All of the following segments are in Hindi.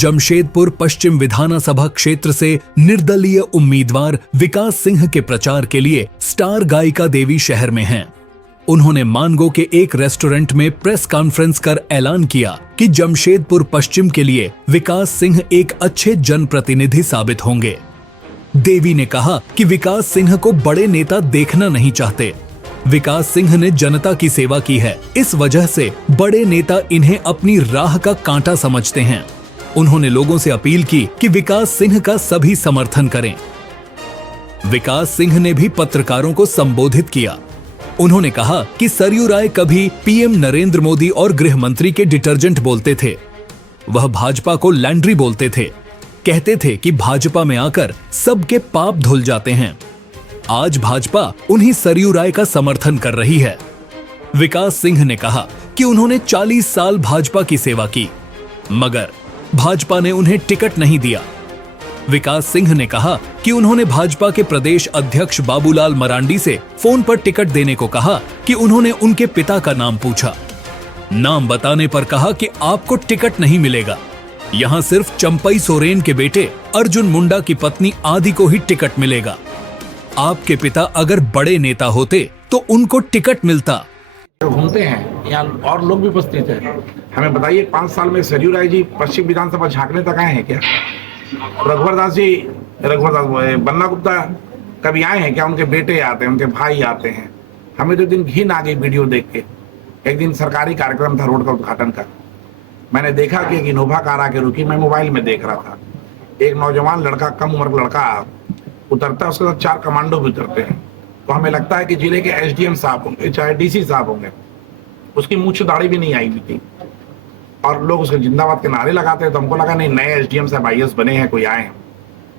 जमशेदपुर पश्चिम विधानसभा क्षेत्र से निर्दलीय उम्मीदवार विकास सिंह के प्रचार के लिए स्टार गायिका देवी शहर में हैं। उन्होंने मानगो के एक रेस्टोरेंट में प्रेस कॉन्फ्रेंस कर ऐलान किया कि जमशेदपुर पश्चिम के लिए विकास सिंह एक अच्छे जनप्रतिनिधि साबित होंगे। देवी ने कहा कि विकास सिंह को बड़े नेता देखना नहीं चाहते। विकास सिंह ने जनता की सेवा की है, इस वजह से बड़े नेता इन्हें अपनी राह का कांटा समझते हैं। उन्होंने लोगों से अपील की कि विकास सिंह का सभी समर्थन करें। विकास सिंह ने भी पत्रकारों को संबोधित किया। उन्होंने कहा कि सरयू राय कभी पीएम नरेंद्र मोदी और गृह मंत्री के डिटर्जेंट बोलते थे, वह भाजपा को लैंड्री बोलते थे, कहते थे कि भाजपा में आकर सबके पाप धुल जाते हैं। आज भाजपा उन्हीं सरयू राय का समर्थन कर रही है। विकास सिंह ने कहा कि उन्होंने 40 साल भाजपा की सेवा की, मगर भाजपा ने उन्हें टिकट नहीं दिया। विकास सिंह ने कहा कि उन्होंने भाजपा के प्रदेश अध्यक्ष बाबूलाल मरांडी से फोन पर टिकट देने को कहा कि उन्होंने उनके पिता का नाम पूछा। नाम बताने पर कहा कि आपको टिकट नहीं मिलेगा, यहां सिर्फ चंपई सोरेन के बेटे अर्जुन मुंडा की पत्नी आदि को ही टिकट मिलेगा। आपके पिता अगर बड़े नेता होते तो उनको टिकट मिलता। घूमते हैं यहाँ और लोग भी उपस्थित हैं। हमें बताइए 5 साल में सरयू राय जी पश्चिम विधानसभा झांकने तक आए हैं क्या? रघुवर दास बन्ना गुप्ता कभी आए हैं क्या? उनके बेटे आते हैं, उनके भाई आते हैं। हमें तो दिन घिन आ गई वीडियो देख के। एक दिन सरकारी कार्यक्रम था रोड का उद्घाटन का, मैंने देखा कि एक इनोवा कार आके रुकी, मैं मोबाइल में देख रहा था। एक नौजवान लड़का, कम उम्र का लड़का उतरता है, उसके साथ 4 कमांडो भी उतरते हैं। तो हमें लगता है कि जिले के एसडीएम साहब होंगे, चाहे डीसी साहब होंगे। उसकी मूंछ दाढ़ी भी नहीं आई हुई थी और लोग उसके जिंदाबाद के नारे लगाते हैं। तो हमको लगा नहीं, नए एसडीएम साहब आईएएस बने हैं, कोई आए हैं।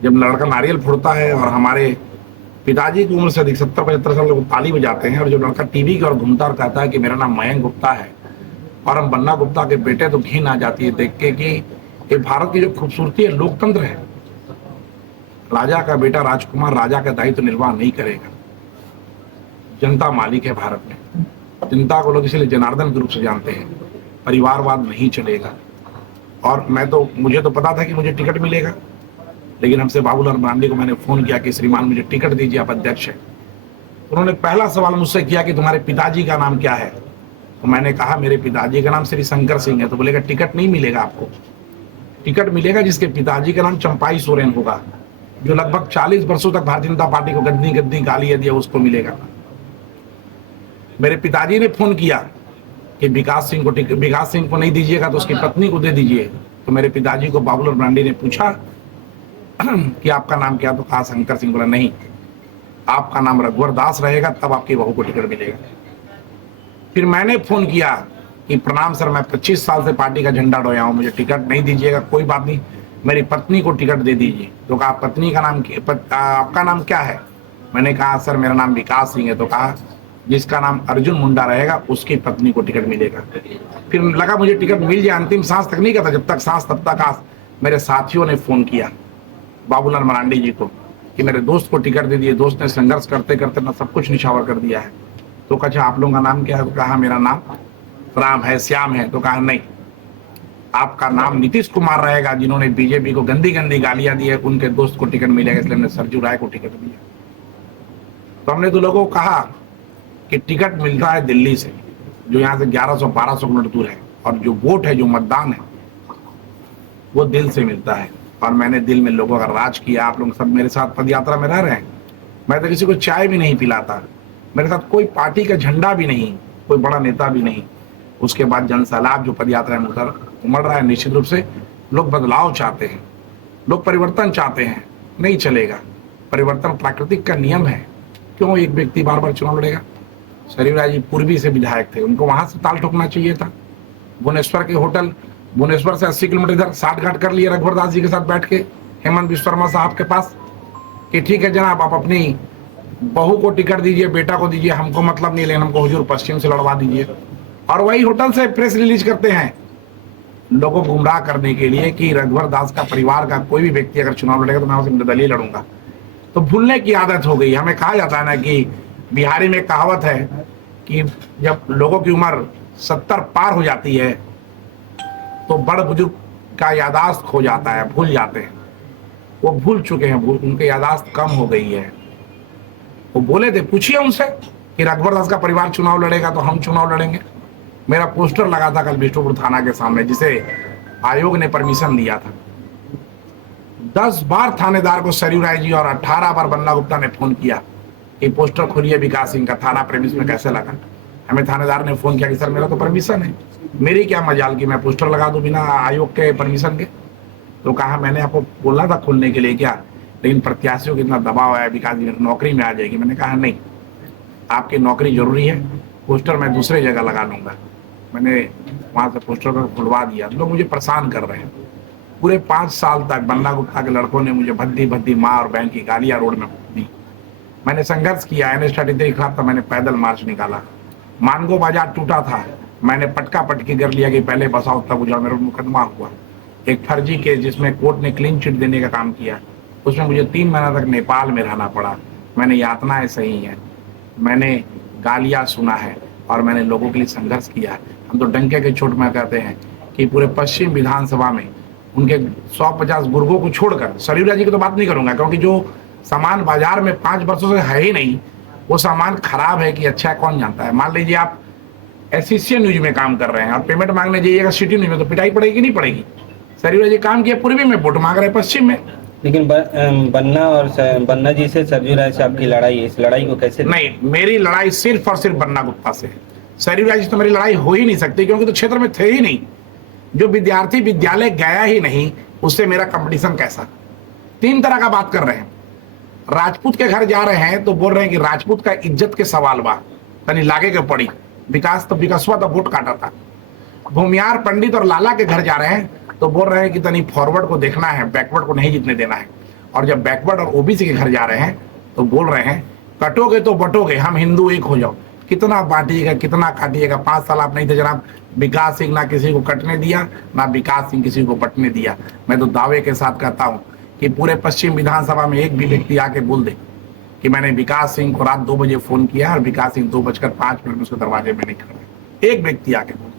जब लड़का नारियल फोड़ता है और हमारे पिताजी की उम्र से अधिक 70-75 साल लोग ताली बजाते हैं, और जो लड़का टीवी की ओर घूमता और कहता है कि मेरा नाम मयंक गुप्ता है और हम बन्ना गुप्ता के बेटे, तो घिन आ जाती है देख के कि ये भारत की जो खूबसूरती है, लोकतंत्र है। राजा का बेटा राजकुमार राजा का दायित्व निर्वाह नहीं करेगा। जनता मालिक है भारत में। जनता को लोग इसलिए जनार्दन के रूप से जानते हैं। परिवारवाद नहीं चलेगा। और मुझे तो पता था कि मुझे टिकट मिलेगा, लेकिन हमसे बाबूलाल मरांडी को मैंने फोन किया कि श्रीमान मुझे टिकट दीजिए, आप अध्यक्ष हैं। उन्होंने पहला सवाल मुझसे किया कि तुम्हारे पिताजी का नाम क्या है? तो मैंने कहा मेरे पिताजी का नाम श्री शंकर सिंह है। तो बोलेगा टिकट नहीं मिलेगा आपको, टिकट मिलेगा जिसके पिताजी का नाम चंपाई सोरेन होगा, जो लगभग 40 वर्षों तक भारतीय जनता पार्टी को गद्दी गालियां दिया, उसको मिलेगा। मेरे पिताजी ने फोन किया कि विकास सिंह को नहीं दीजिएगा तो उसकी पत्नी को दे दीजिए। तो मेरे पिताजी को बाबूलाल मरांडी ने पूछा कि आपका नाम क्या? तो कहा शंकर सिंह। बोला नहीं, आपका नाम रघुवर दास रहेगा, तब आपकी बहू को टिकट मिलेगा। फिर मैंने फोन किया कि प्रणाम सर, मैं 25 साल से पार्टी का झंडा डोया हूं, मुझे टिकट नहीं दीजिएगा, कोई बात नहीं, मेरी पत्नी को टिकट दे दीजिए। तो कहा पत्नी का नाम आपका नाम क्या है? मैंने कहा सर मेरा नाम विकास सिंह है। तो कहा जिसका नाम अर्जुन मुंडा रहेगा उसकी पत्नी को टिकट मिलेगा। फिर लगा मुझे टिकट मिल जाए, अंतिम सांस तक नहीं कहता, जब तक सांस तब तक मेरे साथियों ने फोन किया बाबूलाल मरांडी जी को कि मेरे दोस्त को टिकट दे दिए। दोस्त ने संघर्ष करते करते ना सब कुछ निछावर कर दिया है। तो कहा आप लोगों का नाम क्या है? तो कहा मेरा नाम राम है, श्याम है। तो कहा नहीं, आपका नाम नीतीश कुमार रहेगा, जिन्होंने बीजेपी को गंदी गालियां दी है, उनके दोस्त को टिकट मिलेगा। इसलिए हमने सरयू राय को टिकट दिया। तो हमने तो लोगों को कहा कि टिकट मिलता है दिल्ली से, जो यहाँ से 1100-1200 किलोमीटर दूर है, और जो वोट है, जो मतदान है, वो दिल से मिलता है। और मैंने दिल में लोगों का राज किया। आप लोग सब मेरे साथ पद यात्रा में रह रहे हैं। मैं तो किसी को चाय भी नहीं पिलाता, मेरे साथ कोई पार्टी का झंडा भी नहीं, कोई बड़ा नेता भी नहीं। उसके बाद जन सैलाब जो पद यात्रा में उमड़ रहा है, निश्चित रूप से लोग बदलाव चाहते हैं, लोग परिवर्तन चाहते हैं। नहीं चलेगा, परिवर्तन प्राकृतिक का नियम है। क्यों एक व्यक्ति बार बार चुनाव लड़ेगा? सरयू राय जी पूर्वी से विधायक थे, उनको वहां से ताल ठोकना चाहिए था। भुवनेश्वर के होटल, भुवनेश्वर से 80 किलोमीटर इधर 60 घाट कर लिए रघुवर दास जी के साथ बैठ के हेमंत विश्वकर्मा साहब के पास कि ठीक है जनाब, आप अपनी बहू को टिकट दीजिए, बेटा को दीजिए, हमको मतलब नहीं, लेकिन हमको हुजूर पश्चिम से लड़वा दीजिए। और वही होटल से प्रेस रिलीज करते हैं लोगों को गुमराह करने के लिए कि रघुवर दास का परिवार का कोई भी व्यक्ति अगर चुनाव लड़ेगा तो मैं उससे निर्दलीय लड़ूंगा। तो भूलने की आदत हो गई। हमें कहा जाता है ना कि बिहारी में कहावत है कि जब लोगों की उम्र 70 पार हो जाती है तो बड़ बुजुर्ग का यादाश्त खो जाता है, भूल जाते हैं, वो भूल चुके हैं, उनकी यादाश्त कम हो गई है। वो बोले थे, पूछिए उनसे कि रघुवर दास का परिवार चुनाव लड़ेगा तो हम चुनाव लड़ेंगे। मेरा पोस्टर लगा था कल बिष्णुपुर थाना के सामने, जिसे आयोग ने परमिशन दिया था। 10 बार थानेदार को सरयू राय जी और 18 बार बन्ना गुप्ता ने फोन किया कि पोस्टर खोलिए विकास सिंह का, थाना प्रेमिस में कैसे लगा। हमें थानेदार ने फोन किया कि सर मेरा तो परमिशन है, मेरी क्या मजाल की मैं पोस्टर लगा दूं बिना आयोग के परमिशन के। तो कहा मैंने आपको बोला था खोलने के लिए क्या, लेकिन प्रत्याशियों को इतना दबाव है, विकास जी नौकरी में आ जाएगी। मैंने कहा नहीं, आपकी नौकरी जरूरी है, पोस्टर मैं दूसरे जगह लगा लूंगा। मैंने वहां से पोस्टर को खुलवा दिया। लोग मुझे परेशान कर रहे हैं। पूरे 5 साल तक बन्ना गुप्ता के लड़कों ने मुझे भद्दी भद्दी माँ और बहन की गालियां रोड में दी। मैंने संघर्ष किया, NH-33 के खिलाफ तो मैंने पैदल मार्च निकाला। मानगो बाजार टूटा था, मैंने पटका पटकी कर लिया कि पहले बसाओ तब उजाड़, मेरा मुकदमा हुआ। एक फर्जी केस जिसमें कोर्ट ने क्लीन चिट देने का काम किया, उसमें मुझे 3 महीना तक नेपाल में रहना पड़ा। मैंने यातनाएं सही हैं, मैंने गालियां सुना है और मैंने लोगों के लिए संघर्ष किया है। हम तो डंके के चोट में कहते हैं कि पूरे पश्चिम विधानसभा में उनके 150 गुर्गों को छोड़कर, सरयू राय जी की तो बात नहीं करूंगा क्योंकि जो सामान बाजार में 5 वर्षों से है ही नहीं, वो सामान खराब है कि अच्छा है कौन जानता है। मान लीजिए आप एसोसिएशन न्यूज में काम कर रहे हैं और पेमेंट मांगने जाइएगा सिटी न्यूज में, तो पिटाई पड़ेगी नहीं पड़ेगी। सरयू राय जी काम किया पूर्वी में, वोट मांग रहे पश्चिम में। लेकिन बन्ना जी से सरयू राय से आपकी लड़ाई है, इस लड़ाई को कैसे? नहीं, मेरी लड़ाई सिर्फ और सिर्फ बन्ना गुप्ता से। सरयू राय जी तो मेरी लड़ाई हो ही नहीं सकती क्योंकि तो क्षेत्र में थे ही नहीं। जो विद्यार्थी विद्यालय गया ही नहीं, उससे मेरा कंपटीशन कैसा। 3 तरह का बात कर रहे हैं। राजपूत के घर जा रहे हैं तो बोल रहे हैं कि राजपूत का इज्जत के सवाल बा, तनी लागे के पड़ी। विकास तो विकासवा तो वोट काटा था। भूमियार पंडित और लाला के घर जा रहे हैं तो बोल रहे हैं कि तनी फॉरवर्ड को देखना है, बैकवर्ड को नहीं जीतने देना है। और जब बैकवर्ड और ओबीसी के घर जा रहे हैं तो बोल रहे हैं कटोगे तो बटोगे, हम हिंदू एक हो जाओ। कितना बांटिएगा, कितना काटिएगा। 5 साल आप नहीं थे जनाब। विकास सिंह ना किसी को कटने दिया, ना विकास सिंह किसी को बटने दिया। मैं तो दावे के साथ कहता हूं कि पूरे पश्चिम विधानसभा में एक भी व्यक्ति आके बोल दे कि मैंने विकास सिंह को रात 2 बजे फोन किया और विकास सिंह 2:05 में उसके दरवाजे में नहीं खड़ा। एक व्यक्ति आके बोल